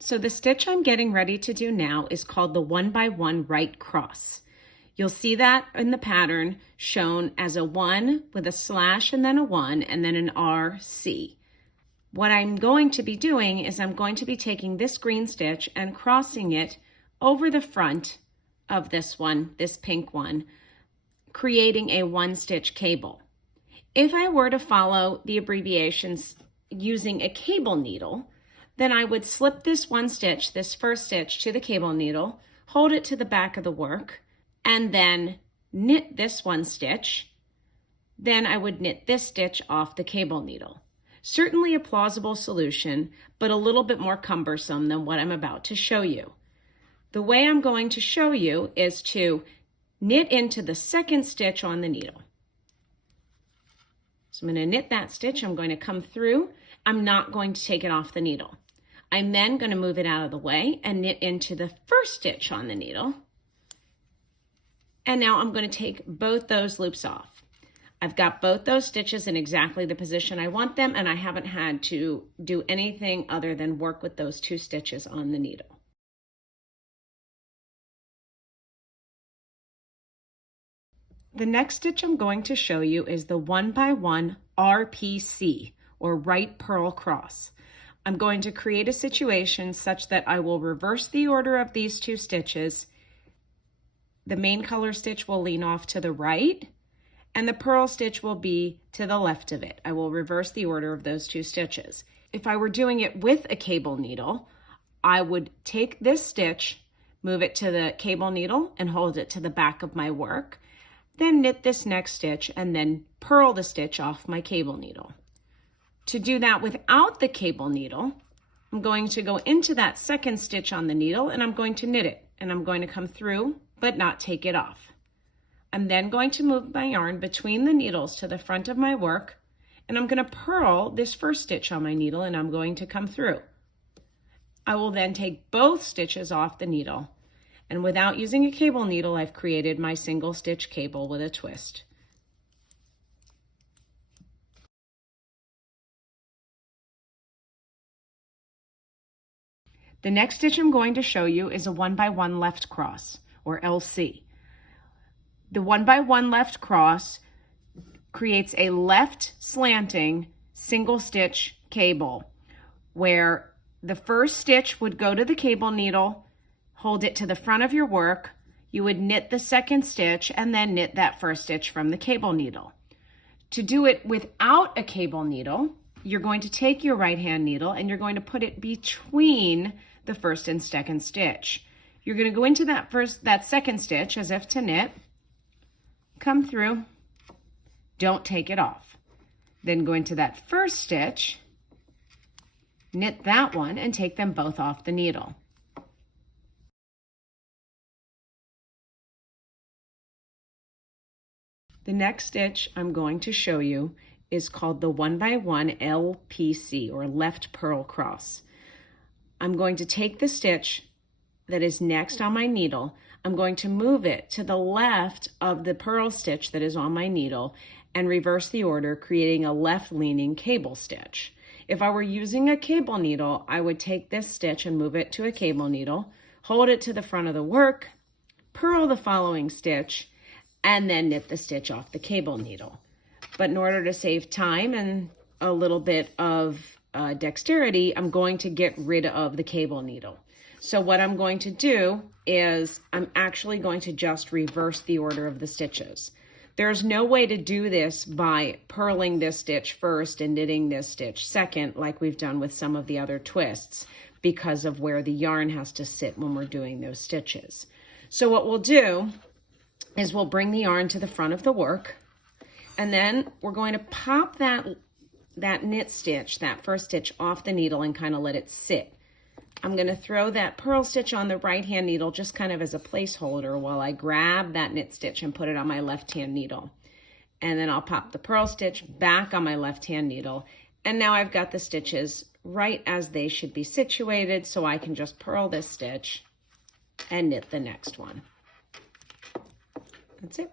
So the stitch I'm getting ready to do now is called the 1x1 right cross. You'll see that in the pattern shown as a 1 with a slash and then a 1 and then an RC. What I'm going to be doing is I'm going to be taking this green stitch and crossing it over the front of this one, this pink one, creating a 1-stitch cable. If I were to follow the abbreviations using a cable needle, then I would slip this 1 stitch, this first stitch, to the cable needle, hold it to the back of the work, and then knit this 1 stitch. Then I would knit this stitch off the cable needle. Certainly a plausible solution, but a little bit more cumbersome than what I'm about to show you. The way I'm going to show you is to knit into the 2nd stitch on the needle. So I'm going to knit that stitch. I'm going to come through. I'm not going to take it off the needle. I'm then going to move it out of the way and knit into the 1st stitch on the needle. And now I'm going to take both those loops off. I've got both those stitches in exactly the position I want them, and I haven't had to do anything other than work with those 2 stitches on the needle. The next stitch I'm going to show you is the 1x1 RPC, or right purl cross. I'm going to create a situation such that I will reverse the order of these 2 stitches. The main color stitch will lean off to the right, and the purl stitch will be to the left of it. I will reverse the order of those 2 stitches. If I were doing it with a cable needle, I would take this stitch, move it to the cable needle, and hold it to the back of my work, then knit this next stitch, and then purl the stitch off my cable needle. To do that without the cable needle, I'm going to go into that 2nd stitch on the needle, and I'm going to knit it, and I'm going to come through but not take it off. I'm then going to move my yarn between the needles to the front of my work, and I'm going to purl this 1st stitch on my needle, and I'm going to come through. I will then take both stitches off the needle, and without using a cable needle, I've created my single stitch cable with a twist. The next stitch I'm going to show you is a 1x1 left cross, or LC. The 1x1 left cross creates a left slanting single stitch cable where the 1st stitch would go to the cable needle, hold it to the front of your work, you would knit the 2nd stitch, and then knit that 1st stitch from the cable needle. To do it without a cable needle, you're going to take your right hand needle and you're going to put it between the 1st and 2nd stitch. You're going to go into that 2nd stitch as if to knit, come through, don't take it off. Then go into that 1st stitch, knit that one, and take them both off the needle. The next stitch I'm going to show you is called the 1x1 LPC, or left purl cross. I'm going to take the stitch that is next on my needle. I'm going to move it to the left of the purl stitch that is on my needle and reverse the order, creating a left leaning cable stitch. If I were using a cable needle, I would take this stitch and move it to a cable needle, hold it to the front of the work, purl the following stitch, and then knit the stitch off the cable needle. But in order to save time and a little bit of dexterity, I'm going to get rid of the cable needle. So what I'm going to do is I'm actually going to just reverse the order of the stitches. There's no way to do this by purling this stitch first and knitting this stitch second, like we've done with some of the other twists, because of where the yarn has to sit when we're doing those stitches. So what we'll do is we'll bring the yarn to the front of the work, and then we're going to pop that knit stitch, that 1st stitch, off the needle and kind of let it sit. I'm going to throw that purl stitch on the right hand needle just kind of as a placeholder while I grab that knit stitch and put it on my left hand needle. And then I'll pop the purl stitch back on my left hand needle. And now I've got the stitches right as they should be situated, so I can just purl this stitch and knit the next one. That's it.